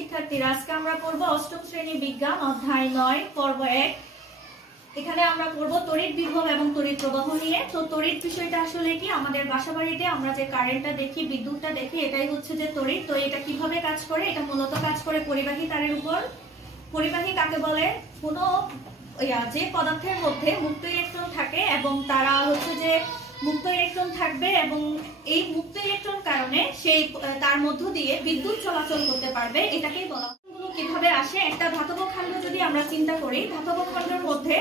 শিক্ষার্থীরা, আজকে আমরা পড়ব অষ্টম শ্রেণী বিজ্ঞান অধ্যায় 9 পর্ব 1। এখানে আমরা পড়ব তড়িৎ বিভব এবং তড়িৎ প্রবাহ নিয়ে। তো তড়িৎ বিষয়টা আসলে কি, আমাদের বাসাবাড়িতে আমরা যে কারেন্টটা দেখি, বিদ্যুৎটা দেখি, এটাই হচ্ছে যে তড়িৎ। তো এটা কিভাবে কাজ করে? এটা মূলত কাজ করে পরিবাহী তারের উপর। পরিবাহী কাকে বলে? কোনো যে পদার্থের মধ্যে মুক্ত ইলেকট্রন থাকে এবং তারা হচ্ছে যে মুক্ত ইলেকট্রন থাকবে এবং এই মুক্ত ইলেকট্রন কারণে সেই তার মধ্য দিয়ে বিদ্যুৎ চলাচল করতে পারবে, এটাকেই বলা হয়। কিভাবে আসে? একটা ধাতব খণ্ড যদি আমরা চিন্তা করি, ধাতব খণ্ডের মধ্যে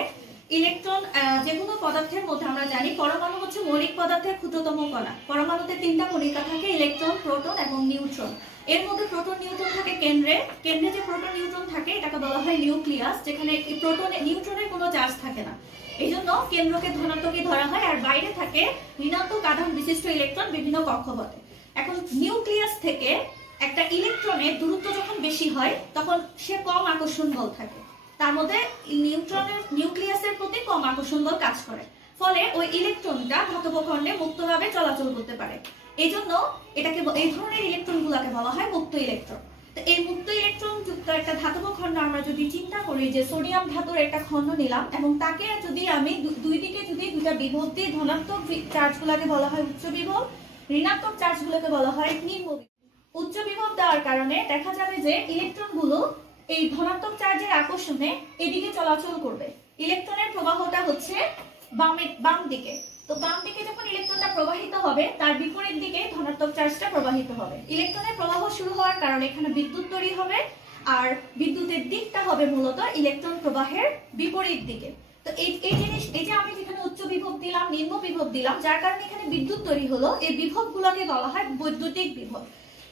ইলেকট্রন, যে কোনো পদার্থের মধ্যে আমরা জানি পরমাণু হচ্ছে মৌলিক পদার্থের ক্ষুদ্রতম কণা। পরমাণুতে 3টা কণিকা থাকে, ইলেকট্রন, প্রোটন এবং নিউট্রন। এর মধ্যে প্রোটন নিউট্রন থাকে কেন্দ্রে। কেন্দ্রে যে প্রোটন নিউট্রন থাকে এটাকে বলা হয় নিউক্লিয়াস, যেখানে প্রোটন নিউট্রনের কোনো চার্জ থাকে না। এই জন্য কেন্দ্রকে ধনাত্মকই ধরা হয়, আর বাইরে থাকে ঋণাত্মক আধান বিশিষ্ট ইলেকট্রন বিভিন্ন কক্ষপথে। এখন নিউক্লিয়াস থেকে একটা ইলেকট্রনের দূরত্ব যখন বেশি হয় তখন সে কম আকর্ষণ বল থাকে, তার মধ্যে নিউক্লিয়াসের প্রতি কম আকর্ষণ বল কাজ করে, ফলে ওই ইলেকট্রনটা ধাতব খণ্ডে মুক্তভাবে চলাচল করতে পারে। এই জন্য এটাকে, এই ধরনের ইলেকট্রন গুলাকে বলা হয় মুক্ত ইলেকট্রন। তো এই মুক্ত ইলেকট্রন যুক্ত একটা ধাতব খণ্ড আমরা যদি চিন্তা করি যে সোডিয়াম ধাতুর একটা খণ্ড নিলাম এবং তাকে যদি আমি দুই দিকে যদি দুটা বিভব দিই, ধনাত্মক চার্জ গুলাকে বলা হয় উচ্চ বিভব, ঋণাত্মক চার্জ গুলোকে বলা হয় নিম্ন বিভব। উচ্চ বিভব দেওয়ার কারণে দেখা যাবে যে ইলেকট্রন গুলো এই ধনাত্মক চার্জের আকর্ষণে এদিকে চলাচল করবে। ইলেকট্রনের প্রবাহটা হচ্ছে বাম দিকে। তো বাম দিকে যখন ইলেকট্রনটা প্রবাহিত হবে তার বিপরীত দিকে ধনাত্মক চার্জটা প্রবাহিত হবে। ইলেকট্রনের প্রবাহ শুরু হওয়ার কারণে এখানে বিদ্যুৎ তৈরি হবে, আর বিদ্যুতের দিকটা হবে মূলত ইলেকট্রন প্রবাহের বিপরীত দিকে। তো এই জিনিস, এই যে আমি যেখানে উচ্চ বিভব দিলাম, নিম্ন বিভব দিলাম, যার কারণে এখানে বিদ্যুৎ তৈরি হলো, এই বিভবগুলোকে বলা হয় বৈদ্যুতিক বিভব।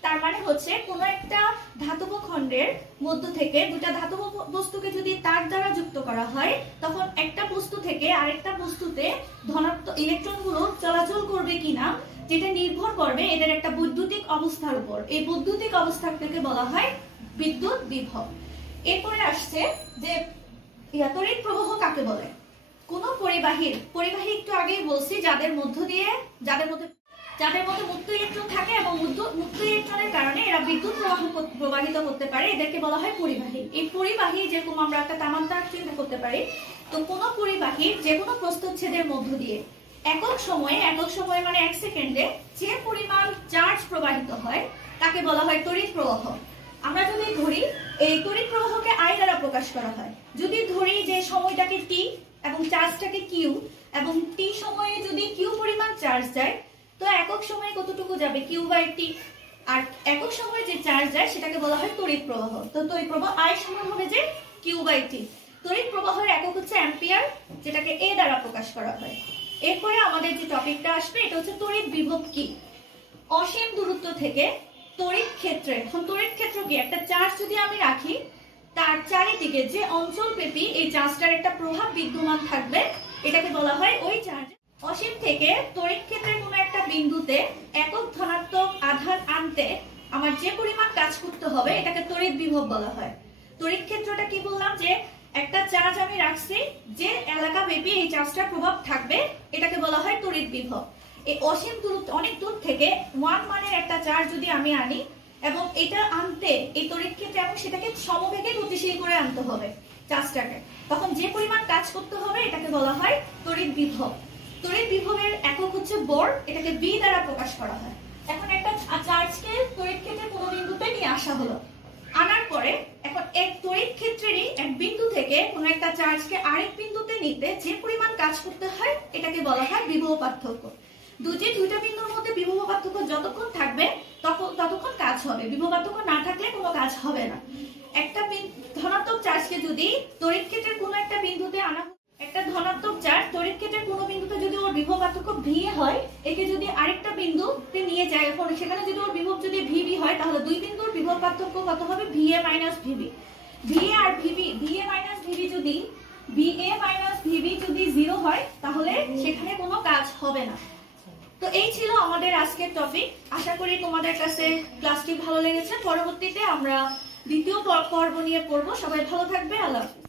তার মানে হচ্ছে কোন একটা ধাতব খণ্ডের মধ্য থেকে দুটা ধাতব বস্তুকে যদি তার দ্বারা যুক্ত করা হয়, তখন একটা বস্তু থেকে আরেকটা বস্তুতে ধনাত্মক ইলেকট্রন গুলো চলাচল করবে কিনা যেটা নির্ভর করবে এদের একটা বৈদ্যুতিক অবস্থার উপর। এই বৈদ্যুতিক অবস্থাকে বলা হয় বিদ্যুৎ বিভব। এরপরে আসছে যে তড়িৎ প্রবাহ কাকে বলে। কোন পরিবাহী একটু আগেই বলছি, যাদের মধ্যে মুক্ত ইলেকট্রন থাকে এবং মুক্ত ইলেকট্রনের কারণে এরা বিদ্যুৎ প্রবাহিত করতে পারে, এদেরকে বলা হয় পরিবাহী। এই পরিবাহী যেরকম আমরা একটা তামার তার চিন্তা করতে পারি, তো কোন পরিবাহীর যে কোনো প্রস্থচ্ছেদের মধ্য দিয়ে একক সময়ে মানে 1 সেকেন্ডে যে পরিমাণ চার্জ প্রবাহিত হয় তাকে বলা হয় তড়িৎ প্রবাহ। আমরা যদি ধরি এই তড়িৎ প্রবাহকে I দ্বারা প্রকাশ করা হয়। যদি ধরি যে সময়টাকে T এবং চার্জটাকে Q, এবং T সময়ে যদি Q পরিমাণ চার্জ যায়, তো একক সময়ে কতটুকু যাবে? Q/T। আর একক সময়ে যে চার্জ যায় সেটাকে বলা হয় তড়িৎ প্রবাহ। তো তড়িৎ প্রবাহ I সমান হবে যে Q/T। তড়িৎ প্রবাহের একক হচ্ছে অ্যাম্পিয়ার, যেটাকে A দ্বারা প্রকাশ করা হয়। এরপরে আমাদের যে টপিকটা আসবে এটা হচ্ছে তড়িৎ বিভব কি। অসীম দূরত্ব থেকে তড়িৎ ক্ষেত্রে, এখন তড়িৎ ক্ষেত্র কি? একটা চার্জ যদি আমি রাখি, তার চারিদিকে যে অঞ্চলব্যাপী এই চার্জটার একটা প্রভাব বিদ্যমান থাকবে, এটাকে বলা হয় ওই চার্জ। অসীম থেকে তড়িৎ ক্ষেত্রের কোনো একটা বিন্দুতে একক ধনাত্মক আধান আনতে আমার যে পরিমাণ কাজ করতে হবে এটাকে তড়িৎ বিভব বলা হয়। তড়িৎ ক্ষেত্রটা কি বললাম? যে একটা চার্জ আমি রাখছি, যে এলাকা ব্যাপী এই চার্জটার প্রভাব থাকবে, এটাকে বলা হয় তড়িৎ বিভব। এই অসীম দূরত্ব, অনেক দূর থেকে 1 মানের একটা চার্জ যদি আমি আনি এবং এটা আনতে এই তড়িৎ ক্ষেত্রে এবং সেটাকে সমবেগে গতিশীল করে আনতে হবে চার্জটাকে, তখন যে পরিমাণ কাজ করতে হবে এটাকে বলা হয় তড়িৎ বিভব। তড়িৎ বিভবের একক হচ্ছে বোর, এটাকে B দ্বারা প্রকাশ করা হয়। এখন একটা চার্জকে তড়িৎ ক্ষেত্রে কোনো বিন্দুতে নিয়ে আসা হলো, আনার পরে এখন এক তড়িৎ ক্ষেত্রেরই এক বিন্দু থেকে কোনো একটা চার্জকে আরেক বিন্দুতে নিতে যে পরিমাণ কাজ করতে হয় এটাকে বলা হয় বিভব পার্থক্য। দুইটা বিন্দুর মধ্যে বিভব পার্থক্য যতক্ষণ থাকবে ততক্ষণ কাজ হবে, বিভব পার্থক্য না থাকলে কোনো কাজ হবে না। একটা ধনাত্মক চার্জকে যদি তড়িৎ ক্ষেত্রের কোনো একটা বিন্দুতে আনা, একটা ধনাত্মক চার্জ তড়িৎ ক্ষেত্রের কোনো বিন্দুতে যদি ওর বিভব পার্থক্য VA হয়, একে যদি আরেকটা বিন্দুতে নিয়ে যায়, এখন সেখানে যদি ওর বিভব যদি VB হয়, তাহলে দুই বিন্দুর বিভব পার্থক্য কত হবে? VA - VB। VA আর VB, VA - VB যদি যদি 0 হয় তাহলে সেখানে কোনো কাজ হবে না। তো এই ছিল আমাদের আজকের টপিক। আশা করি তোমাদের কাছে ক্লাসটি ভালো লেগেছে। পরবর্তীতে আমরা দ্বিতীয় পর্ব নিয়ে পড়বো। সবাই ভালো থাকবে। আল্লাহ হাফেজ।